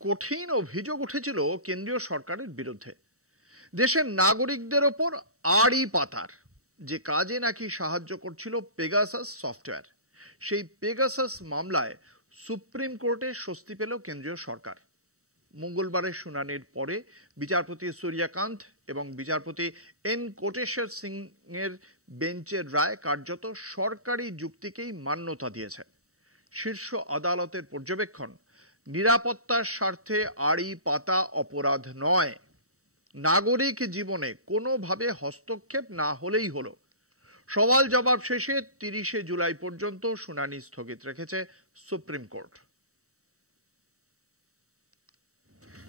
কঠিন অভিযোগ উঠেছিল কেন্দ্রীয় সরকারের বিরুদ্ধে। দেশের নাগরিকদের ওপর আড়ি পাতার যে কাজে নাকি সাহায্য করছিল পেগাসাস সফটওয়্যার, সেই পেগাসাস মামলায় সুপ্রিম কোর্টে স্বস্তি পেল কেন্দ্রীয় সরকার। মঙ্গলবারের শুনানির পরে বিচারপতি সূর্যকান্ত এবং বিচারপতি এন কোটেশ্বর সিং এর বেঞ্চের রায় কার্যত সরকারি যুক্তিকেই মান্যতা দিয়েছে। শীর্ষ আদালতের পর্যবেক্ষণ, নিরাপত্তার স্বার্থে আড়ি পাতা অপরাধ নয়, নাগরিক জীবনে কোনোভাবে হস্তক্ষেপ না হলেই হলো। সওয়াল জবাব শেষে 30শে জুলাই পর্যন্ত শুনানি স্থগিত রেখেছে সুপ্রিম কোর্ট।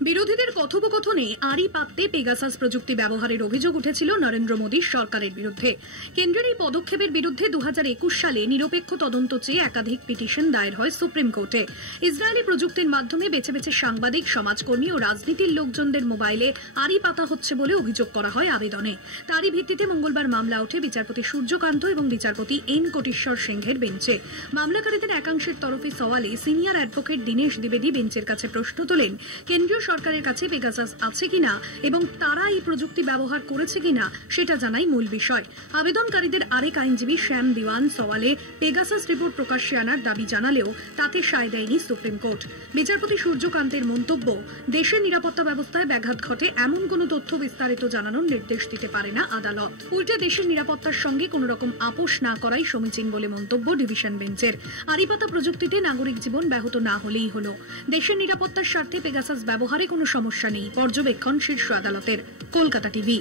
বিরোধীদের কথোপকথনে আড়ি পাততে পেগাসাস প্রযুক্তি ব্যবহারের অভিযোগ উঠেছিল নরেন্দ্র মোদীর সরকারের বিরুদ্ধে। কেন্দ্রের এই পদক্ষেপের বিরুদ্ধে 2021 সালে নিরপেক্ষ তদন্ত চেয়ে একাধিক পিটিশন দায়ের হয় সুপ্রিম কোর্টে। ইসরায়েলি প্রযুক্তির মাধ্যমে বেছে বেছে সাংবাদিক, সমাজকর্মী ও রাজনীতির লোকজনদের মোবাইলে আড়ি পাতা হচ্ছে বলে অভিযোগ করা হয় আবেদনে। তারই ভিত্তিতে মঙ্গলবার মামলা ওঠে বিচারপতি সূর্যকান্ত এবং বিচারপতি এন কোটেশ্বর সিংহের বেঞ্চে। মামলাকারীদের একাংশের তরফে সওয়ালে সিনিয়র অ্যাডভোকেট দীনেশ দ্বিবেদী বেঞ্চের কাছে প্রশ্ন তোলেন, কেন্দ্রীয় সরকারের কাছে পেগাসাস আছে কিনা এবং তারা এই প্রযুক্তি ব্যবহার করেছে কিনা সেটা জানাই মূল বিষয়। আবেদনকারীদের আরেক আইনজীবী শ্যাম দিওয়ান সওয়ালে পেগাসাস রিপোর্ট প্রকাশ্যে আনার দাবি জানালেও তাতে সায় দেয়নি সুপ্রিম কোর্ট। বিচারপতি সূর্যকান্তের মন্তব্য, দেশের নিরাপত্তা ব্যবস্থায় ব্যাঘাত ঘটে এমন কোনো তথ্য বিস্তারিত জানানোর নির্দেশ দিতে পারে না আদালত। উল্টে দেশের নিরাপত্তার সঙ্গে কোন রকম আপোষ না করাই সমীচীন বলে মন্তব্য ডিভিশন বেঞ্চের। আড়িপাতা প্রযুক্তিতে নাগরিক জীবন ব্যাহত না হলেই হলো। দেশের নিরাপত্তার স্বার্থে পেগাসাস ব্যবহারে কোনো সমস্যা নেই, পর্যবেক্ষণ শীর্ষ আদালতের। কলকাতা টিভি।